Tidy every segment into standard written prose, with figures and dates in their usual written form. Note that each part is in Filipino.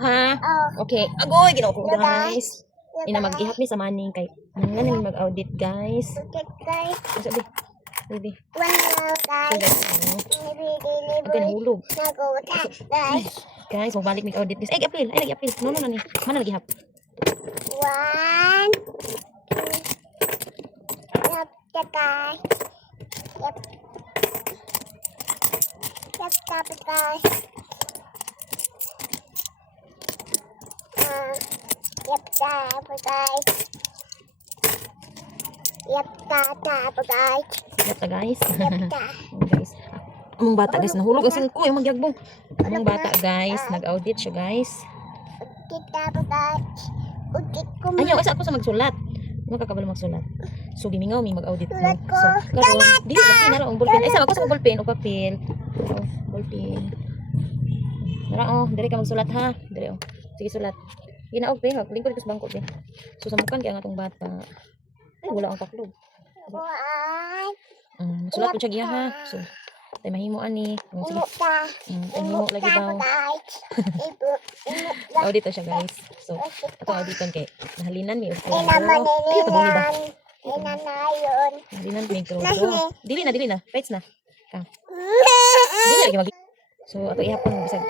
ha? Okay. Agoy, ginawa ko guys. Ina mag-ihap ni sa maning kay nangan mag-audit guys. Sabi. Baby. Okay, nahulog. Guys, magbalik mig audit this. Ay, April. Ay, April. No, ni. Mana lagi hap? 1 Yep, guys. Yep. Yep, guys. Yep, guys. Yep, guys. Yep, guys. Yep, Guys. Among bata guys, nahulog ang ko yung magyagbong. Among bata guys, nag-audit siya guys. Ayaw, asa ako sa magsulat. Makakabalo magsulat. So, gimingaw may mag-audit ko. So, karon, dili lagi na lang ang ballpen. Ay, sa ako sa ballpen o papel. Oh, ballpen. Nara, oh, dili ka magsulat ha. Dili, oh. Sige, sulat. Ginaog, pe. Lingkod ito sa bangko, pe. So, samukan kaya nga itong bata. Ay, wala ang taklog. Sulat ko siya giya ha. So, tayo mahimo ani. Sige. Mahimo lagi daw. Audit siya guys. So, ato auditon kay nahalinan mi. Nahalinan mi ko. Dili na. Pets na. Ka. Dili lagi mag. So, ato ihapon bisag.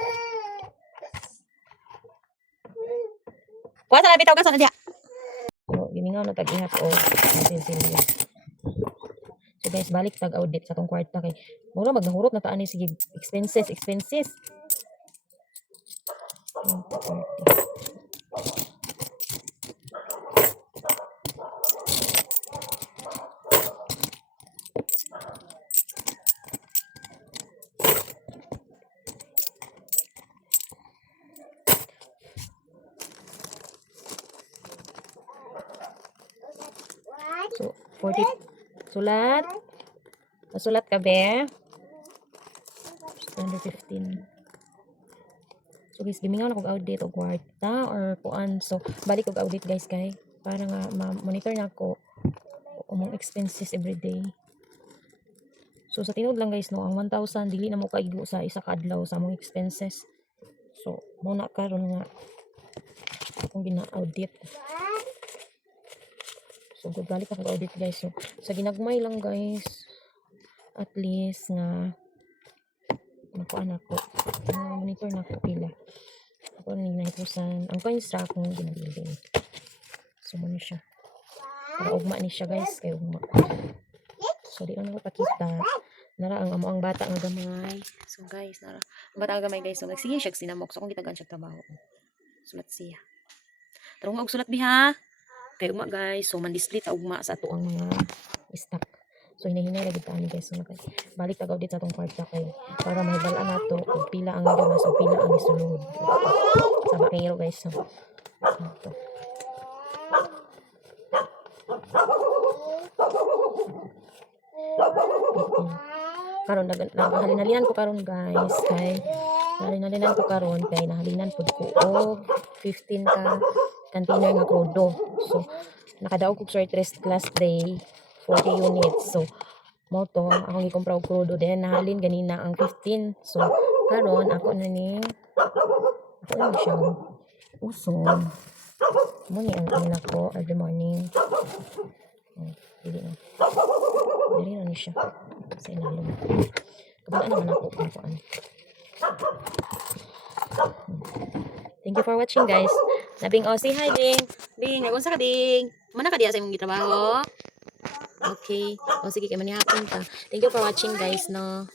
Kuha sa bitaw ka sa dia. So, gimingaw na tag ihap o. So guys, balik tag-audit sa tong kwarta kay mura magnahurot na taan ni sige expenses. So 40 sulat. Masulat ka be. 115. So guys, gimingaw na kog audit og kwarta or kuan. So balik kog audit guys kay para nga ma-monitor na ko umong expenses every day. So sa tinud lang guys no, ang 1,000 dili na mo kaigo sa isa ka adlaw sa among expenses. So muna karon nga akong gina-audit. So balik ako audit guys. So sa ginagmay lang guys. At least nga nakuan ako. Monitor na ako pila. Ako ni 9,000. Ang coins ra akong ginabiling. So mo siya. Para ugma ni siya guys, kay ugma. So di na ko pakita. Nara ang amo ang bata nga gamay. So guys, nara. Ang bata nga gamay guys. So nagsige siya sinamok. So kung gitagan siya trabaho. Sulat siya. Tarong og sulat biha. Kay ugma guys. So man-display ta ugma sa ato ang mga stock. So hinahinay lagi ta ni guys. So balik tagaw dit sa atong kwarta kay para mahibalaan nato kung pila ang gawas o pila ang isulod. Sa bakero guys. So ito. Karon nahalin-halinan ko karon guys kay nahalin-halinan ko karon kay nahalinan pud ko og 15 ka container nga crudo. So nakadaog ko short rest class day 40 units. So mo to akong gikumpra og crudo then nahalin ganina ang 15. So karon ako na ni siya uson mo ni ang anak ko early morning. Dili na ni siya sa ilalim. Kabala naman ako kung kuan. Thank you for watching guys. Nabing say hi ding. Ding, nagunsa ka ding. Mana ka diya sa imong gitrabaho? Okay. O sige kay manihapon ta. Thank you for watching guys no.